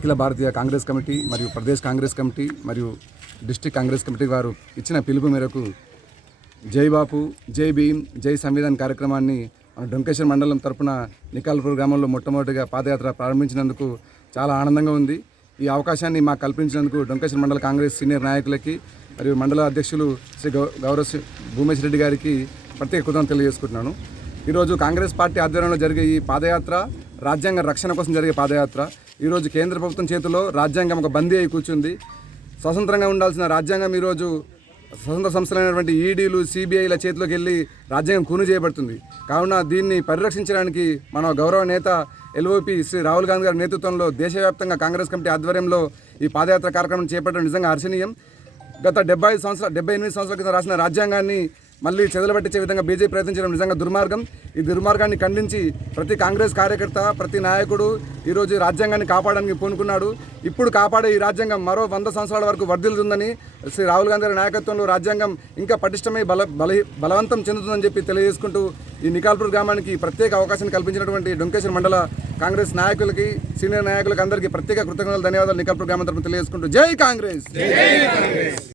అఖిల భారతీయ Congress committee మరియు Pradesh Congress committee మరియు district Congress committee వారు ఇచ్చిన పిలుపు మేరకు జై బాపు, జై భీమ్, జై సంవిధాన్ కార్యక్రమాన్ని మన డొంకేశ్వర్ మండలం తరపున నికాల్పూర్ గ్రామంలో మొట్టమొదటిగా పాదయాత్ర ప్రారంభించినందుకు చాలా ఆనందంగా ఉంది. ఈ అవకాశాన్ని మాకు కల్పించినందుకు డొంకేశ్వర్ మండల కాంగ్రెస్ సీనియర్ నాయకులకి మరియు మండల అధ్యక్షులు శ్రీ గౌరవ భూమేష్ రెడ్డి గారికి ప్రత్యేక కృతజ్ఞతలు తెలియజేసుకుంటున్నాను. ఈరోజు కాంగ్రెస్ పార్టీ ఆధ్వర్యంలో జరిగే ఈ పాదయాత్ర రాజ్యాంగ రక్షణ కోసం జరిగే పాదయాత్ర. ఈరోజు కేంద్ర ప్రభుత్వం చేతిలో రాజ్యాంగం ఒక బందీ అయి కూర్చుంది. స్వతంత్రంగా ఉండాల్సిన రాజ్యాంగం ఈరోజు స్వతంత్ర సంస్థలైనటువంటి ఈడీలు, సిబిఐల చేతిలోకి వెళ్ళి రాజ్యాంగం కూను చేయబడుతుంది. కావున దీన్ని పరిరక్షించడానికి మన గౌరవ నేత ఎల్ఓపి శ్రీ రాహుల్ గాంధీ గారి నేతృత్వంలో దేశవ్యాప్తంగా కాంగ్రెస్ కమిటీ ఆధ్వర్యంలో ఈ పాదయాత్ర కార్యక్రమం చేపట్టడం నిజంగా హర్షణీయం. గత 78 సంవత్సరాల క్రితం రాసిన రాజ్యాంగాన్ని మళ్ళీ చెదలబట్టించే విధంగా బీజేపీ ప్రయత్నించడం నిజంగా దుర్మార్గం. ఈ దుర్మార్గాన్ని ఖండించి ప్రతి కాంగ్రెస్ కార్యకర్త, ప్రతి నాయకుడు ఈరోజు రాజ్యాంగాన్ని కాపాడడానికి పూనుకున్నాడు. ఇప్పుడు కాపాడే ఈ రాజ్యాంగం మరో 100 సంవత్సరాల వరకు వర్ధిల్లుతుందని శ్రీ రాహుల్ గాంధీ గారి నాయకత్వంలో రాజ్యాంగం ఇంకా పటిష్టమై బలవంతం చెందుతుందని చెప్పి తెలియజేసుకుంటూ ఈ నికాల్పూర్ గ్రామానికి ప్రత్యేక అవకాశాన్ని కల్పించినటువంటి డొంకేశ్వర్ మండల కాంగ్రెస్ నాయకులకి, సీనియర్ నాయకులకి అందరికీ ప్రత్యేక కృతజ్ఞతలు, ధన్యవాదాలు నికాల్పూర్ గ్రామం తరపున తెలియజేసుకుంటూ జై కాంగ్రెస్.